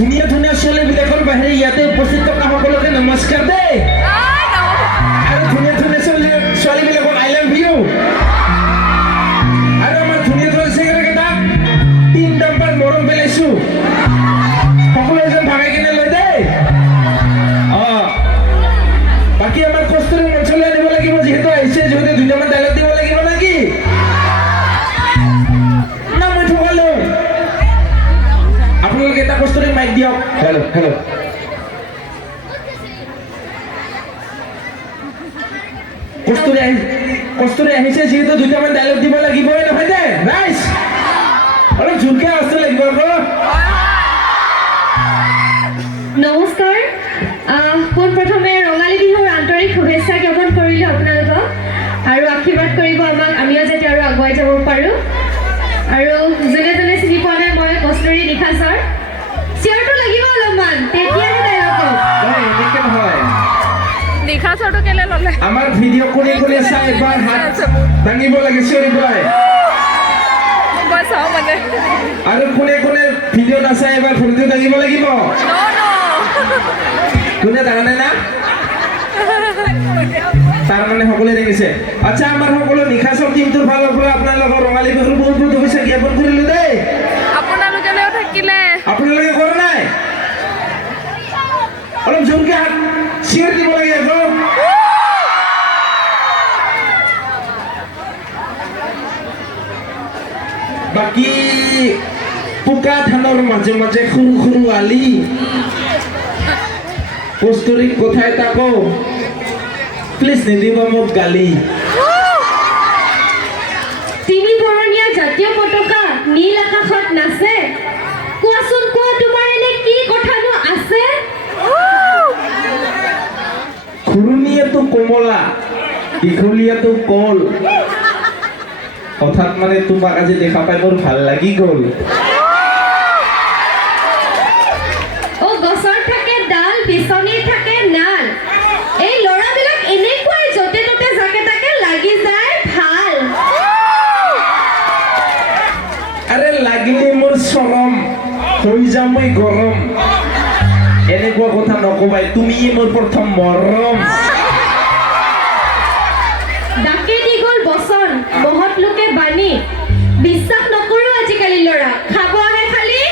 ধুনীয়া ধুনীয়া ছোৱালীবিলাকৰ বাহিৰে ইয়াতে উপস্থিত থকা সকলোকে নমস্কাৰ দেই আৰু ধুনীয়া ধুনীয়া ছোৱালীবিলাকক আই লাভ ইউ আৰু আমাৰ ধুনীয়া ধুনীয়া চেঙেৰাকেইটাক 3 নম্বৰ মৰম পেলাইছো সকলো এজন ভাগাই কিনে লৈ দেই বাকী আমাৰ কষ্টুৰি মঞ্চলৈ আনিব লাগিব যিহেতু আহিছে যিহেতু 2 নম্বৰ ডাইলগ দিব লাগিব নেকি না মই ঠকালো আপোনালোকে এটা কষ্টুৰি মাইক দিয়ক হেল্ল' হেল্ল' কষ্টুৰি আহিছে যিহেতু 2 নম্বৰ ডাইলগ দিব লাগিবই নহয় দে ৰাইজ অলপ জোৰকে আস্তে লাগিব আকৌ নমস্কাৰ পোনপ্ৰথমে ৰঙালী বিহুৰ আন্তৰিক শুভেচ্ছা জ্ঞাপন কৰিলোঁ আপোনালোকক আৰু আশীৰ্বাদ কৰিব আমাক আমিও যাতে আৰু আগুৱাই যাব পাৰোঁ আৰু যোনে যোনে চিনি পোৱা নাই মই কষ্টুৰি নিশা ছাৰ চিঞৰটো লাগিব অলপমান তেতিয়াহে ডাইলগ এনেকে নহয় নিশা ছাৰটো কেলে ল'লে আমাৰ ভিডিঅ' কোনে কোনে চাই এবাৰ হাত দাঙিব লাগে চিঞৰিবই মই চাওঁ মানে আৰু কোনে কোনে ভিডিঅ' নাচাই এবাৰ ভৰিটো দাঙিব লাগিব কোনে দাঙা নাই না তাৰ মানে সকলোৱে দেখিছে আচ্ছা আমাৰ সকলো নিশাচৰ টিমটোৰ ফালৰ পৰা আপোনালোকৰ ৰঙালী বিহুৰ বহুত বহুত শুভেচ্ছা জ্ঞাপন কৰিলোঁ দেই আপোনালোকেও থাকিলে আপোনালোকে কৰা নাই অলপ জোৰকে হাত চিঞৰ দিব লাগে আকৌ বাকী পোকা ধানৰ মাজে মাজে সৰু সৰু আলি কষ্টুৰিক কথা এটা কওঁ প্লিজ নিদিব মোক গালি 3 বৰণীয়া জাতীয় পতাকা নীল আকাশত নাচে কোৱাচোন কোৱা তোমাৰ এনে কি কথানো আছে খুৰুণীয়াটো কমলা দীঘলীয়াটো কল হঠাৎ মানে তোমাক আজি দেখা পাই মোৰ ভাল লাগি গ'ল গছৰ থাকে ডাল বিচনীৰ থাকে নাল এই ল'ৰাবিলাক এনেকুৱাই য'তে ত'তে যাকে তাকে লাগি যায় ভাল আৰে লাগিলে মোৰ চৰম হৈ যাম মই গৰম এনেকুৱা কথা নকবাই তুমি মোৰ প্ৰথম মৰম ডাকে দি গ'ল বচন বহুত লোকে বাণী বিশ্বাস নকৰো আজিকালি ল'ৰা খাব আহে খালি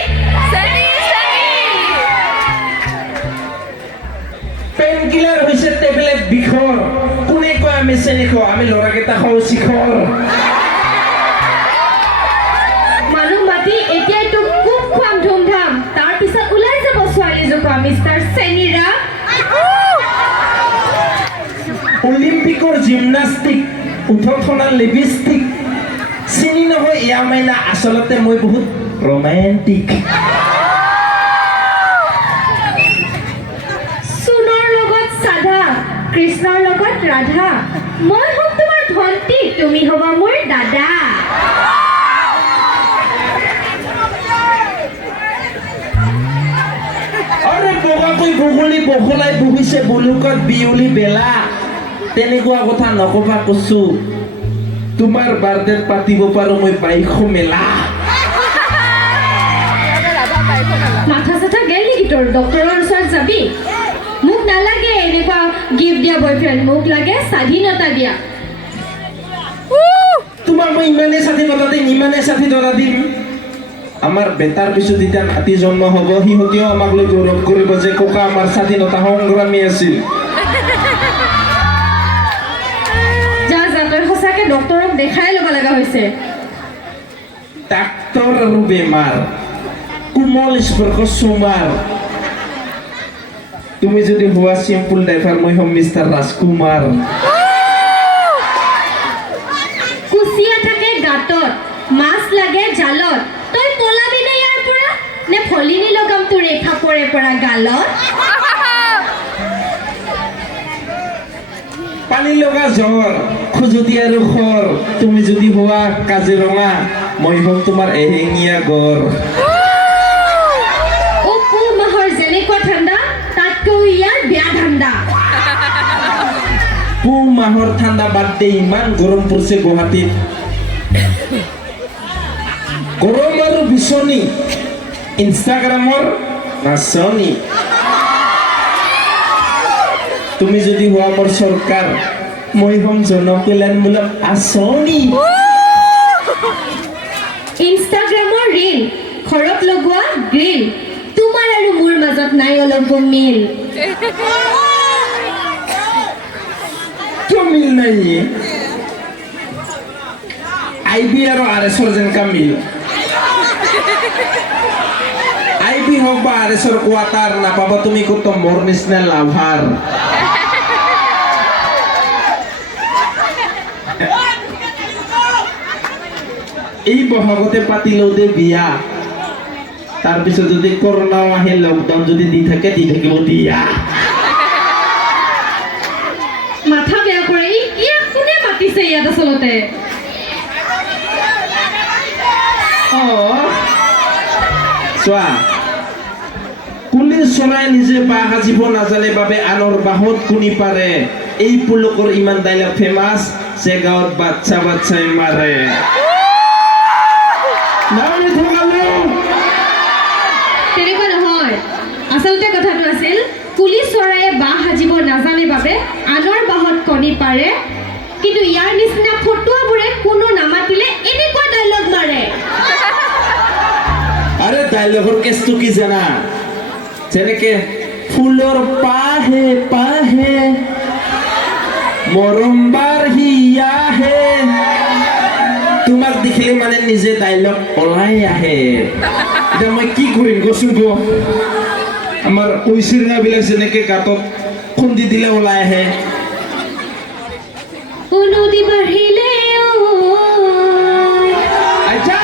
পেইন কিলাৰ হৈছে টেবলেট বিষৰ কোনে কয় আমি চেনি খাওঁ আমি ল'ৰাকেইটা খাওঁ শিখৰ মানুহ মাতি এতিয়াই তোক খুব খুৱাম ধুমধাম তাৰ পিছত ওলাই যাব ছোৱালী জোকা মিষ্টাৰ চেনিৰা অলিম্পিকৰ জিমনাষ্টিক উঠথনাৰ লিপষ্টিক চিনি নহয় এয়া মাইনা আচলতে মই বহুত ৰোমেণ্টিক সোণৰ লগত সাধা কৃষ্ণৰ লগত ৰাধা মই হ'ম তোমাৰ ভণ্টি তুমি হ'বা মোৰ দাদা আৰে বগাকৈ বগলী বখলাই বহিছে বুলুকত বিয়লি বেলা তেনেকুৱা কথা নকবা কৈছো তোমাৰ বাৰ্থডেত পাতিব পাৰো মই 200 মেলা মাথা চাথা গেল নেকি তোৰ ডক্টৰৰ ওচৰত যাবি মোক নালাগে এনেকুৱা গিফ্ট দিয়া বয়ফ্ৰেণ্ড মোক লাগে স্বাধীনতা দিয়া তোমাক মই ইমানেই স্বাধীনতা দিম ইমানেই স্বাধীনতা দিম আমাৰ বেটাৰ পিছত যেতিয়া নাতি জন্ম হ'ব সিহঁতেও আমাক লৈ গৌৰৱ কৰিব যে ককা আমাৰ স্বাধীনতা সংগ্ৰামী আছিল যা যা তই সঁচাকে ডক্টৰক দেখাই ল'ব লগা হৈছে ডাক্তৰ আৰু বেমাৰ কোমল স্পৰ্শ চুমাৰ তুমি যদি হোৱা চিম্পুল ড্ৰাইভাৰ মই হ'ম মিষ্টাৰ ৰাজকুমাৰ কুচিয়া থাকে গাঁতত মাছ লাগে জালত তই পলাবি নে ইয়াৰ পৰা নে ফলিনি লগাম তোৰ ৰেখা পৰে পৰা গালত পানী লগা জ্বৰ খুজুতি আৰু খৰ তুমি যদি হোৱা কাজিৰঙা মই হ'ম তোমাৰ এহেঙীয়া গড় পুহ মাহৰ যেনেকুৱা ঠাণ্ডা তাতকৈ ইয়াৰ বেয়া ঠাণ্ডা পুহ মাহৰ ঠাণ্ডা বাদ দে ইমান গৰম পৰিছে গুৱাহাটীত গৰম আৰু বিচনী ইনষ্টাগ্ৰামৰ নাচনি তুমি যদি হোৱা মোৰ চৰকাৰ মই হ'ম জনকল্যাণমূলক আঁচনি ইনষ্টাগ্ৰামৰ ৰীল ঘৰত লগোৱা গ্ৰিল তোমাৰ আৰু মোৰ মাজত নাই অলপ মিল কিয় মিল নাই আইবি আৰু আৰএছৰ যেনেকা মিল আইবি হওক বা আৰএছৰ কোৱাটাৰ নাপাবা তুমি কত মোৰ নিচিনা লাভাৰ এই বহাগতে পাতিলেও দে বিয়া তাৰপিছত যদি কৰোণাও আহে লকডাউন যদি দি থাকিব দিয়া মাথা বেয়া কৰে ইয়াক কোনে মাতিছে ইয়াত আচলতে চোৱা কুলিৰ চৰাই নিজে বাহ সাজিব নাজানে বাবে আনৰ বাহত কুনি পাৰে এই পুলকৰ ইমান ডাইলগ ফেমাছ যে গাঁৱত বাচ্চাই মাৰে তেনেকুৱা নহয় আচলতে কথাটো আছিল কুলি চৰাইয়ে বাহ সাজিব নাজানে বাবে আনৰ বাহত কণী পাৰে কিন্তু ইয়াৰ নিচিনা ফটুৱাবোৰে কোনো নামাতিলে এনেকুৱা ডাইলগ মাৰে আৰে ডাইলগৰ কেছটো কি জানা যেনেকে ফুলৰ পাহে পাহে মৰম বাঢ়িয়াহে তোমাক দেখিলে মানে নিজে ডাইলগ ওলাই আহে এতিয়া মই কি কৰিম কচোন ক আমাৰ কৈছিৰাবিলাক যেনেকে গাঁতত খুন্দি দিলে ওলাই আহে নদী বাঢ়িলে আচ্ছা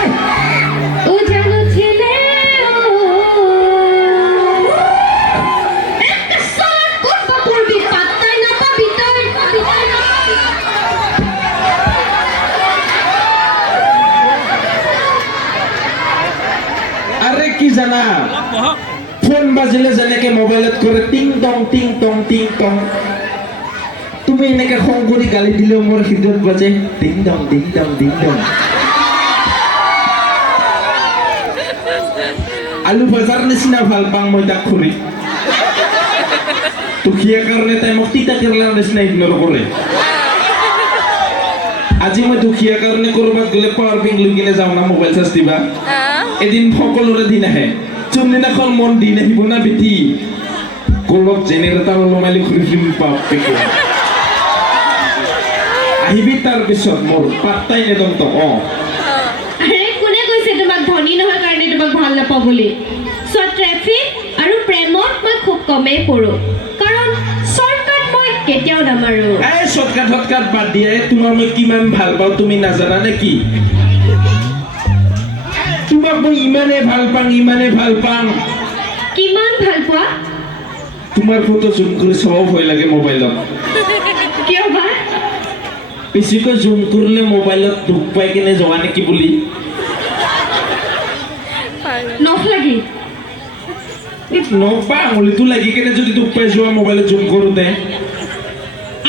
আরে কি জানা ফোন বাজিলে যেনেকে মোবাইলত করে টিং টং টিং টং টিং টং তুমি এনেকে খং কৰি গালি দিলেও মোৰ হৃদয়ত বাজে টিং টং টিং টং টিং টং আলু ভাজাৰ নিচিনা ভাল পাওঁ মই তাক খুৰি দুখীয়া কাৰণে তাই মোক তিতা কেৰেলাৰ নিচিনা ইগনৰ কৰে আজি মই দুখীয়া কাৰণে কৰবাত গ'লে পাৱাৰ বেংক লৈ কিনে যাওঁ না মোবাইল চাৰ্জ দিবা এদিন সকলোৰে দিন আহে যোনদিনাখন মন দিন আহিব না বেটি গলত জেনেৰেটাৰ ওলমালি ঘূৰি ফুৰিম পাপ আহিবি তাৰপিছত মোৰ পাত্তাই নেদম তো আৰে কোনে কৈছে তোমাক ধনী নহয় কাৰণে তোমাক ভাল নাপাওঁ বুলি চ' ট্ৰেফিক আৰু প্ৰেমত মই খুব কমেই পৰোঁ কাৰণ শ্বৰ্টকাট মই কেতিয়াও নামাৰোঁ এই শ্বৰ্টকাট বাদ দিয়া তোমাৰ মই কিমান ভাল পাওঁ তুমি নাজানা নেকি তোমাক মই ইমানে ভাল পাওঁ কিমান ভাল পোৱা তোমাৰ ফটো জুম কৰি চাব ভয় লাগে মোবাইলত কিয় বা বেছিকৈ জুম কৰিলে মোবাইলত দুখ পাই কিনে যোৱা নেকি বুলি নখ লাগি নখ বা আঙুলিটো লাগি কিনে যদি দুখ পাই যোৱা মোবাইলত জুম কৰোঁতে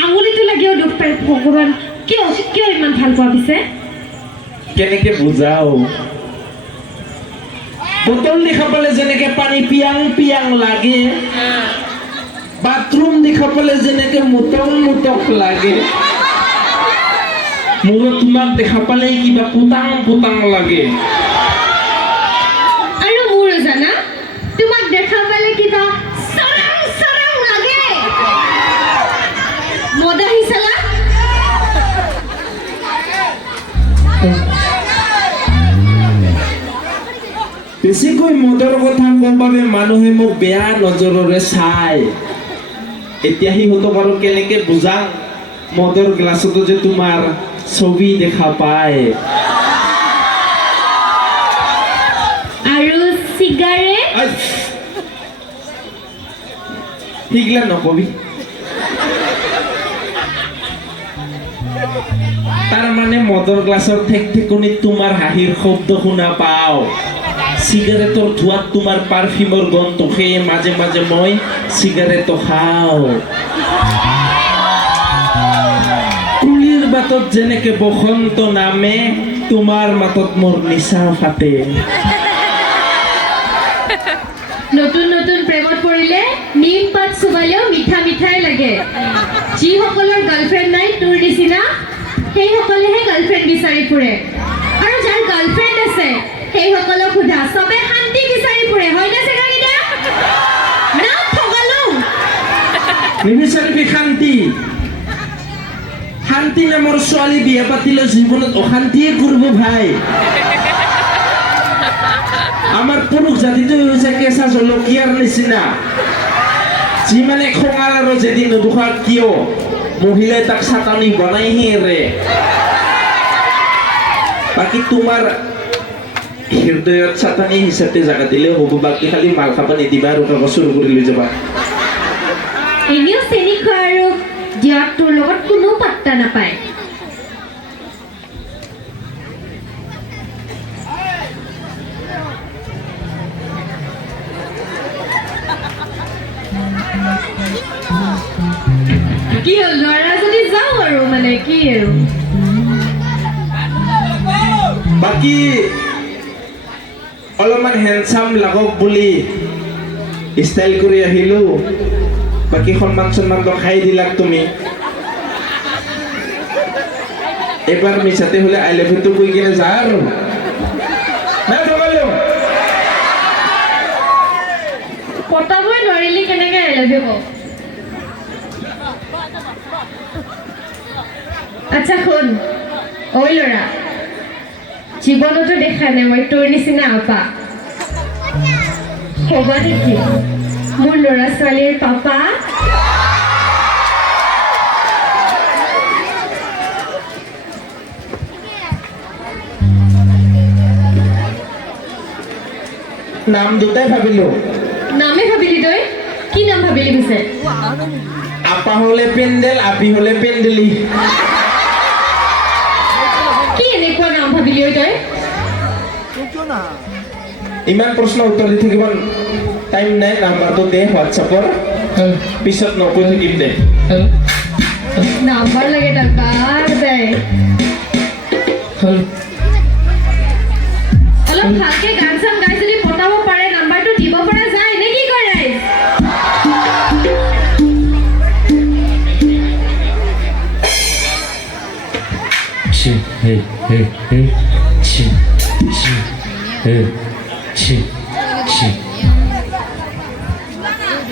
আঙুলিটো লাগিও দুখ পাই ভগৱান কিয় ইমান ভাল পোৱা পিছে কেনেকে বুজাও বটল দেখা পালে যেনেকে পানী পিয়াং লাগে বাথৰুম দেখা পালে যেনেকে মুটক লাগে মোৰ তোমাক দেখা পালে কিবা পুতাং লাগে আৰু মোৰ জানা তোমাক দেখা পালে কিবা সৰং লাগে মদা হিচালা বেছিকৈ মদৰ কথা গম পাবে মানুহে মোক বেয়া নজৰেৰে চাই এতিয়া সিহঁতক আৰু কেনেকে বুজাম মদৰ গ্লাছতো যে তোমাৰ ছবি দেখা পায় আৰু চিগাৰেট সিগলা নকবি তাৰ মানে মদৰ গ্লাছৰ ঠেকঠেকনিত তোমাৰ হাঁহিৰ শব্দ শুনা পাওঁ চিগাৰেটৰ ধোঁৱাত তোমাৰ পাৰফিউমৰ গন্ধ সেয়ে মাজে মই চিগাৰেটো খাওঁ কুলিৰ বাটত যেনেকে বসন্ত নামে তোমাৰ মাতত মোৰ নিচা ফাটে নতুন নতুন প্ৰেমত পৰিলে নিম পাত চুবালেও মিঠা মিঠাই লাগে যিসকলৰ গাৰ্লফ্ৰেণ্ড নাই তোৰ নিচিনা সেইসকলেহে গাৰ্লফ্ৰেণ্ড বিচাৰি ফুৰে আৰু যাৰ গাৰ্লফ্ৰেণ্ড আছে সেইসকলক সোধা চবে শান্তি বিচাৰি ফুৰে হয়নে চেগাকেইটা না ঠগালো নিবিচাৰিবি শান্তি শান্তি নামৰ ছোৱালী বিয়া পাতিলে জীৱনত অশান্তিয়ে কৰিব ভাই আমাৰ পুৰুষ জাতিটো হৈছে কেঁচা জলকীয়াৰ নিচিনা যিমানে খঙাল আৰু যদি নদুখা কিয় মহিলাই তাক চাটনি বনাইহে এৰে বাকী তোমাৰ হৃদয়ত চাটনি হিচাপে জাগা দিলেও হ'ব বাকী খালি মাল খাব নিদিবা আৰু কাগজ চুৰ কৰি লৈ যাবা এনেও চেনি খোৱা আৰু দিয়াত তোৰ লগত কোনো পাত্তা নাপায় কি হ'ল ল'ৰা যদি যাওঁ আৰু মানে কি আৰু বাকী অলপমান হেণ্ডচাম লাগক বুলি ষ্টাইল কৰি আহিলো বাকী সন্মান চন্মানটো খাই দিলাক তুমি এবাৰ মিছাতে হলে আই লাভ ইউটো কৈ কিনে যা আৰু নাই ঠগালো পতাবই নোৱাৰিলি কেনেকে আই লাভ ইউ কওঁ আচ্ছা শুন ঐ ল'ৰা জীৱনতো দেখা নাই মই তোৰ নিচিনা আপা হ'ব নেকি মোৰ ল'ৰা ছোৱালীৰ পাপা নাম দুটাই ভাবিলো নামে ভাবিলি তই কি নাম ভাবিলি পিছে আপা হলে পেণ্ডেল আপি হলে পেণ্ডেলি কি এনেকুৱা নাম ভাবিলি ঐ তই ইমান প্ৰশ্ন উত্তৰ দি থাকিব টাইম নাই নাম্বাৰটো দে হোৱাটছআপৰ পিছত নকৈ থাকিম দে নাম্বাৰ লাগে তাৰ বাৰ দে অলপ ভালকে গান চান গাই যদি পতাব পাৰে নাম্বাৰটো দিব পৰা যায় নে কি কয় ৰাইজ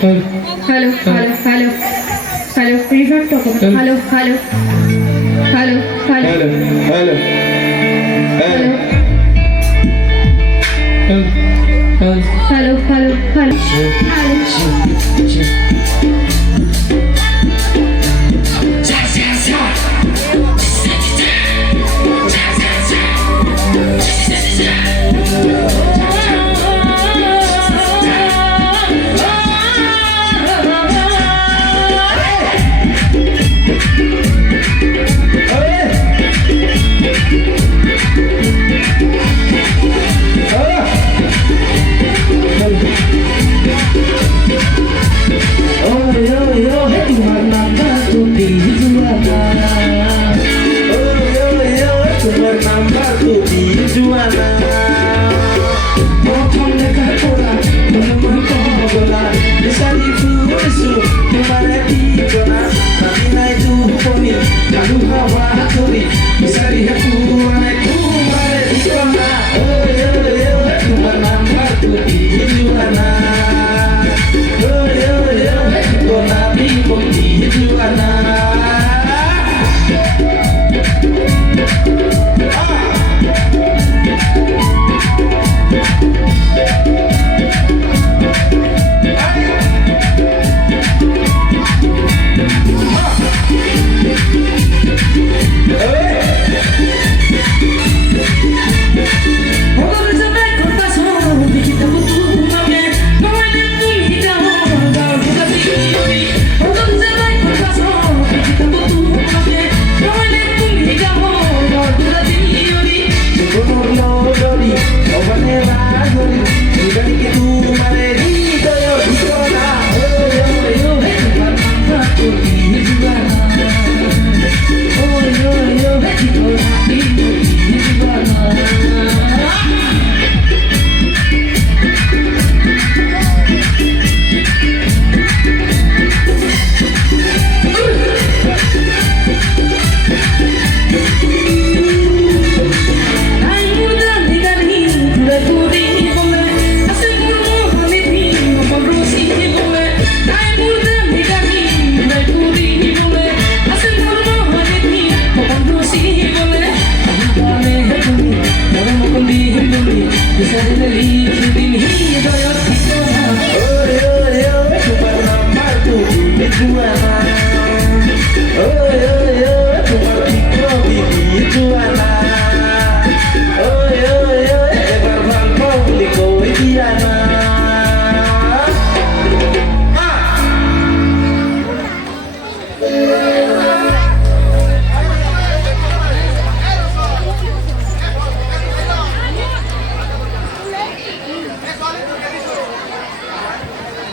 Hello, hello, hello. Hello, revert talk. Hello, hello. Hello, hello. Hello, hello. Hello. Hello, hello, hello.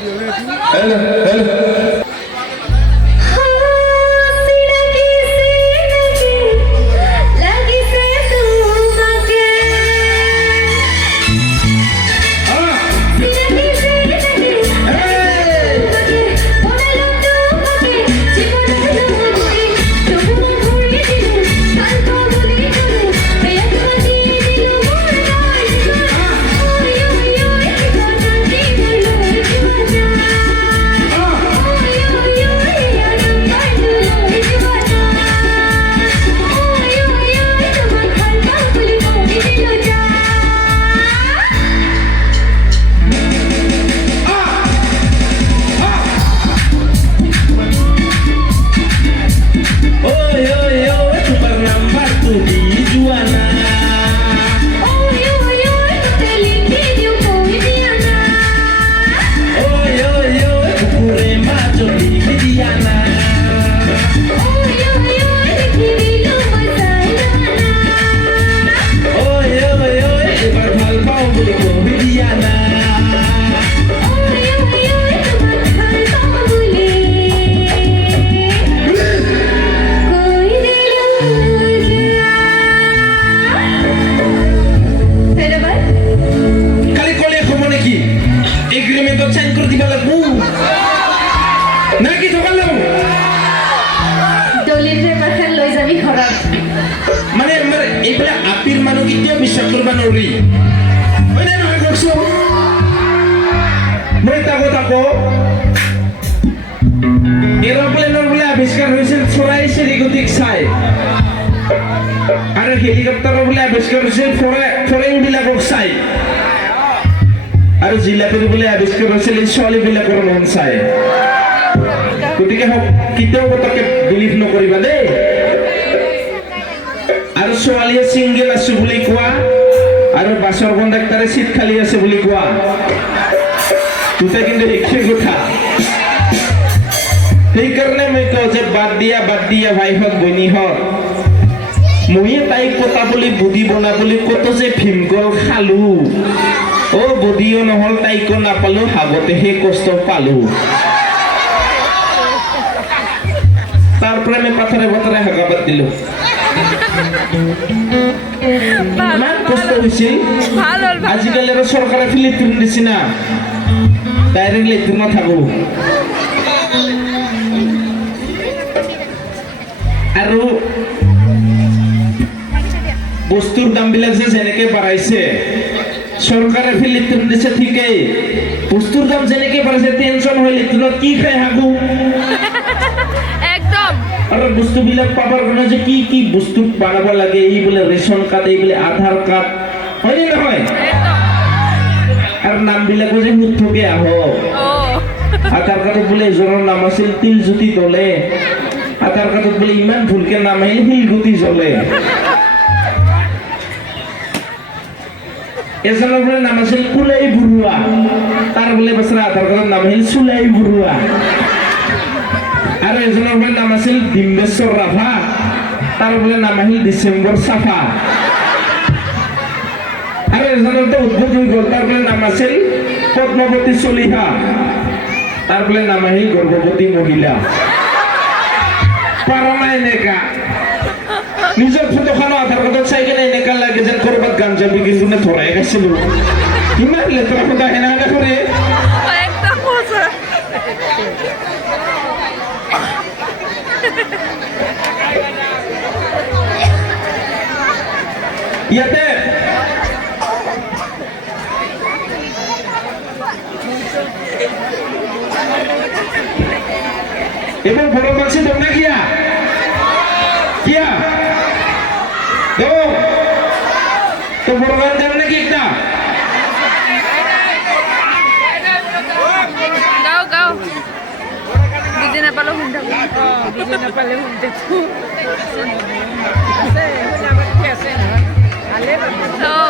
Hello' hello' চিনাকি চিনাকি লাগিছে তোমাকে চিনাকি চিনাকি তোমাকে বনালো তোমাকে জীবনের নদী তবু ঘুরে দিল কান্ত বলি দিল প্রেম বাজিয়ে দিল মোর গায় ওই ওই ওই জীবনা দিল জীবনা ওই ওই ওই আনন্দ দিল জীবনা ওই ওই ওই তোমার খালকা বলি বলি দিল যা ওই ওই ওই তোমার নাম্বার তো দিও না ওই ওই ওই তোকে লিখে দিও কই দিয়া না ওই ওই ওই পুকুরে মাছ দিয়া না ওই ওই ওই দেখি দিল মজাই না ওই ওই ওই এবার ভাল পাও বলে কবি দিয়া না ওই ওই ওই তোমার খালকা বলি কই দিল যা ধন্যবাদ খালি কলে খবর নাকি এগ্রিমেন্টত সাইন করে দিবা লাগবো নাকি ঠকাল লাগবো দলিল পেপাৰখন লৈ যাবি ঘৰত মানে আমাৰ এইবিলাক আপিৰ মানুহ কেতিয়াও বিশ্বাস কৰিব নোৱাৰি হয় নে নহয় কওকচোন মই এটা কথা কওঁ এৰোপ্লেনৰ বোলে আৱিষ্কাৰ হৈছিল চৰাই চিৰিকটিক চাই আৰু হেলিকপ্টাৰৰ বোলে আৱিষ্কাৰ হৈছিল ফৰেংবিলাকক চাই আৰু জিলাপিৰ বোলে আৱিষ্কাৰ হৈছিল এই ছোৱালীবিলাকৰ মন চাই গতিকে কেতিয়াও পতকে বিলিভ নকৰিবা দেই আৰু ছোৱালীয়ে চিংগল আছো বুলি কোৱা আৰু বাছৰ কণ্ডাক্টাৰে চিট খালী আছে বুলি কোৱা দুটাই কিন্তু একেই কথা সেইকাৰণে মই কওঁ যে বাদ দিয়া ভাইহঁত বৈনীহঁত ময়ে তাইক পতাবলৈ বুদ্ধি বনাবলৈ কত যে ভীমকল খালো অ বডিও নহল তাইকো নাপালো হাগতেহে কষ্ট পালো তাৰ পৰা আমি পাথৰে পাথৰে হাগা বাদ দিলো ইমান কষ্ট হৈছিল ভাল হ'ল ভাল আজিকালি আৰু চৰকাৰে ফিলিপিন দিছে না ডাইৰেক্ট লেট্ৰিন নাথাকো আৰু বস্তুৰ দামবিলাক যে যেনেকে বাঢ়াইছে চৰকাৰে ফিলিপিন দিছে ঠিকেই বস্তুৰ দাম যেনেকে বাঢ়াইছে টেনচন হয় লেট্ৰিনত কি খাই হাগো একদম আৰু বস্তুবিলাক পাবৰ কাৰণে যে কি কি বস্তু বাঢ়াব লাগে এই বোলে ৰেচন কাৰ্ড এই বোলে আধাৰ কাৰ্ড হয়নে নহয় একদম আৰু নামবিলাকো যে শুদ্ধকে আহক অ' আধাৰ কাৰ্ডত বোলে এজনৰ নাম আছিল তিলজ্যোতি দলে আধাৰ কাৰ্ডত বোলে ইমান ভুলকে নাম আহিল শিলগুটি জ্বলে এজনৰ বোলে নাম আছিল কুলাই বৰুৱা তাৰ বোলে বেচৰা আধাৰ কাৰ্ডত নাম আহিল চুলাই বৰুৱা আৰু এজনৰ বোলে নাম আছিল ডিম্বেশ্বৰ ৰাভা তাৰ বোলে নাম আহিল ডিচেম্বৰ চাফা আৰু এজনৰতো উদ্ভুত হৈ গ'ল তাৰ বোলে নাম আছিল পদ্মাৱতী চলিহা তাৰ বোলে নাম আহিল গৰ্ভৱতী মহিলা পাৰা নাই এনেকা নিজৰ ফটোখন আধাৰ কাৰ্ডত চাই কিনে এনেকা লাগে যেন ক'ৰবাত গাঞ্জা বিক্ৰী কোনে ধৰাই খাইছিলো ইমান লেতেৰা ফটো এনেকা কৰে একদম সঁচা ইয়াতে এবার বড় মাসে তোমরা কিয়া কিয়া তো বড় গান যাবে নাকি একটা গাও গাও বুজি নাপালেও শুনি থাকো বুজি নাপালেও শুনি থাকো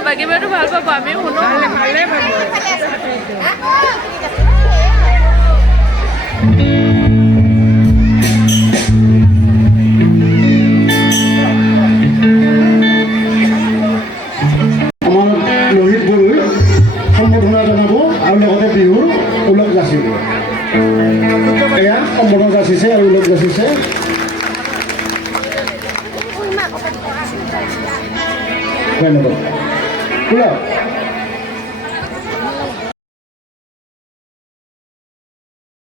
বাকী বাৰটো ভাল পাব আমি শুনো ভালে পাব আমাৰ লোহিত বড়োই সম্বৰ্ধনা জনাব আৰু লগতে বিহুৰ উলক যাচিব এয়া সম্পূৰ্ণ যাচিছে আৰু উলক যাচিছে ধন্যবাদ উলক